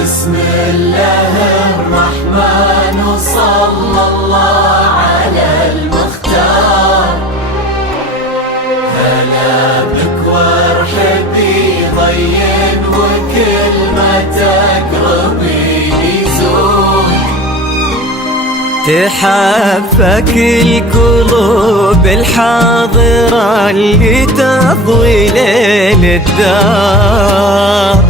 بسم الله الرحمن وصلى الله على المختار. هلا بك وارحبي ضين وكل ما تقربي يزول. تحفك القلوب الحاضرة اللي تضوي ليل الدار.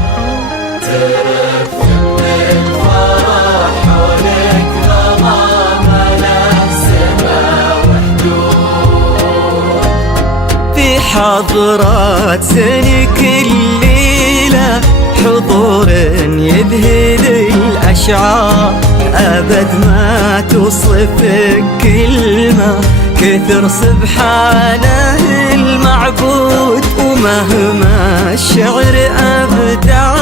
حضرات سنك الليلة حضور يذهل الأشعار. أبد ما توصفك كلمة كثر سبحانه المعبود. ومهما الشعر أبدع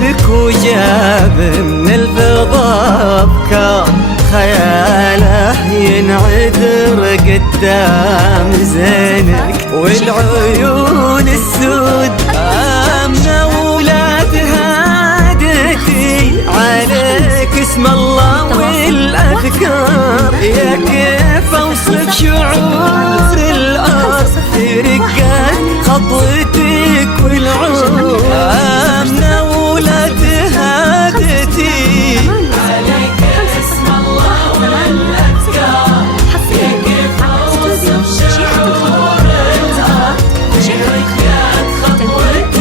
بك وجاب من الفضاء أفكار، خياله ينعذر قدام زينك والعيون السود. آمنة وولاد هادتي عليك اسم الله والأذكار. يا كيف أوصف شعور الأرض في رقات خطوتك والعود. آمنة وولاد هادتي عليك اسم الله والأذكار. يا كيف أوصف شعور الأرض في رقات خطوتك.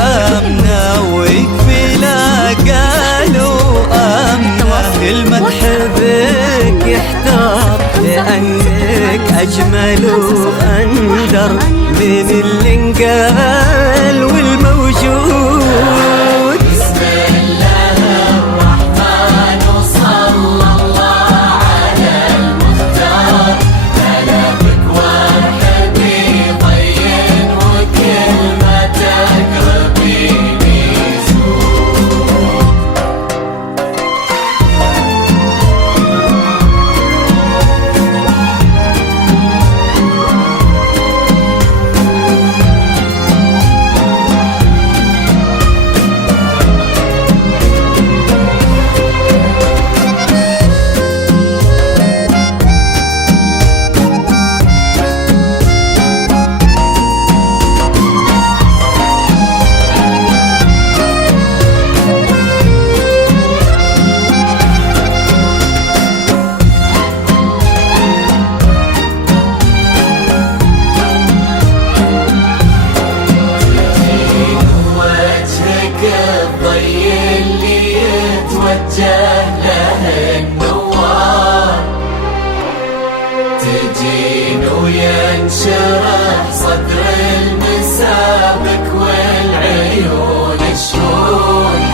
آمنة ويكفي لا قالوا آمنة المدح بك يحتار، لأنك أجمل وأندر من اللي انقال والموجود. بسم الله الرحمن وصلى الله على المختار. هلا بك وارحبي ضين وكل ما تقربي يزول. له النوار تجين وينشرح صدر المسابك والعيون الشهود.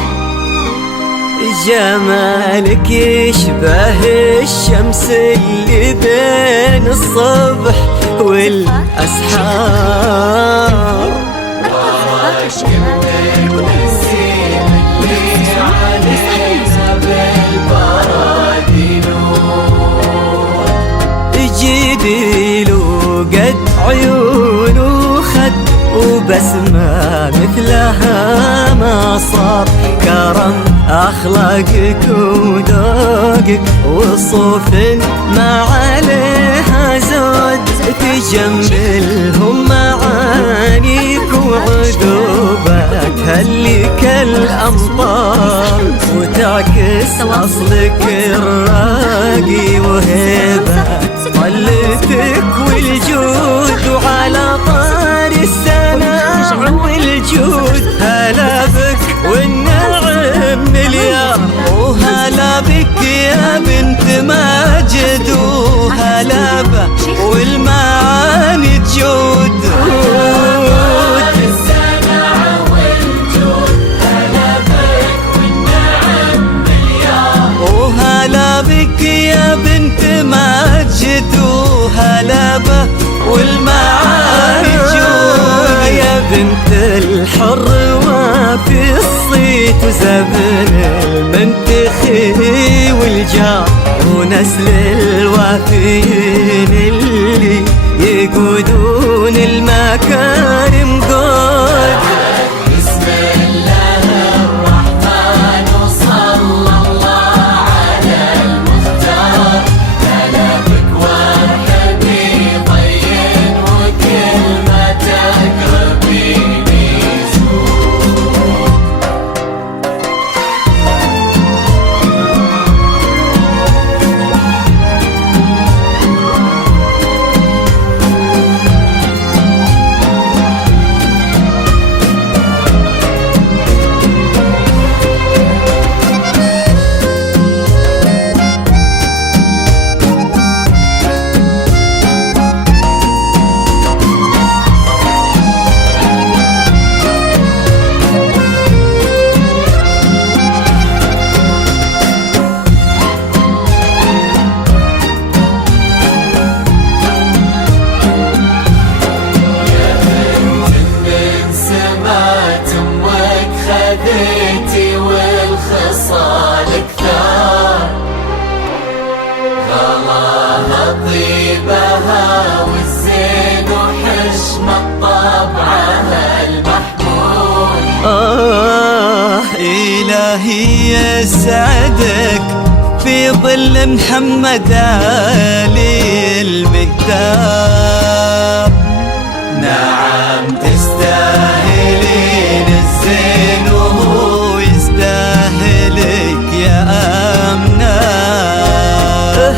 جمالك يشبه الشمس اللي بين الصبح والأسحار. وراك نسيم اللي عليها بالبراد نور. جبيل وقد عيون وخد وبسمة مثلها ما صار، كرم أخلاقك وذوقك وصوف ما عليها زود، تجملهم معانيك وعذوبك هلك الأمطار، وتعكس أصلك الراقي وهيبة طلتك والجود، وعلى طار السناع والجود هلا بك والنعم مليار، وهلا بك يا بنت ماجد، وهلا بك والمعاني تجود. وهلا بك يا بنت ماجد، وهلا بك والمعاني تجود، يا بنت الحر وفي الصيت وزبن المنتخي والجار، ونسل الوافيين اللي يقودون المكارم قود. بسم الله الرحمن وصلى الله على المختار، هلا بك وارحبي طين وكلمتك ربيني زور. خذيتي والخصال كثار، غلاها طيبها والزين وحشمة طبعها المحمود. إلهي يسعدك في ظل محمد علي المقدار، نعم تستاهلين الزين وهو يستاهلك يا أمنا،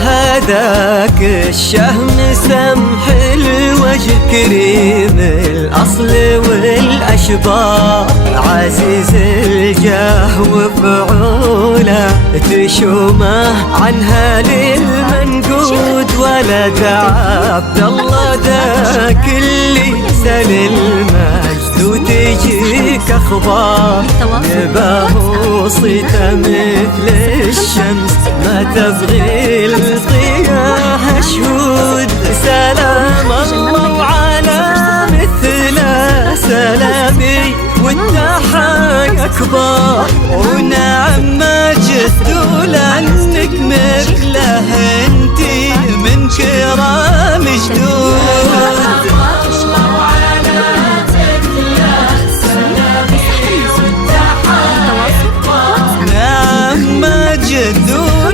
هداك الشهم سمح الوجه كريم الأصل والأشبار، عزيز الجاه وفعوله تشومه عنها للمنقود، ولد عبد الله ذاك اللي سل المجد وتجيك أخبار، نباه صيته مثل الشمس ما تبغي الضياء شهود، سلام الله وعلى مثله سلامي والتحايا كبار، ونعم ماجد لأنك مثله انتي من كرام جدود. نعم ماجد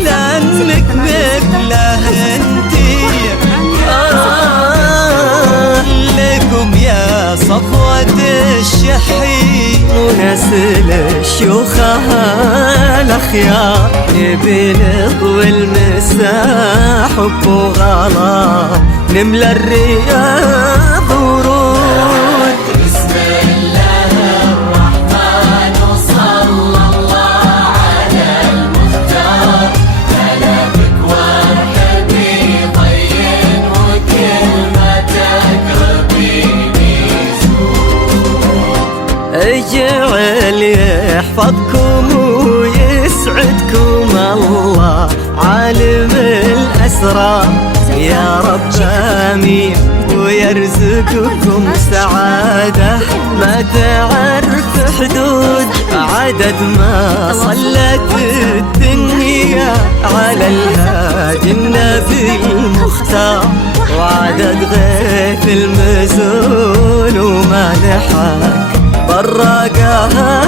لأنك مثله انتي، لكم يا صفوة الشحيم ونسل الشيوخها الأخيار، نبي نطوي المساح حب وغلا نملى الرياض ورود. بسم الله الرحمن وصلى الله على المختار، هلا بك وارحبي طين وكلمتك ربيني زور. اجعل يحفظكم ويسعدكم الله عالم الأسرار، يا رب آمين ويرزقكم سعادة ما تعرف حدود، عدد ما صلت الدنيا على الهادي النبي غازي المختار وعدد غيث المزون وما لحق طراقها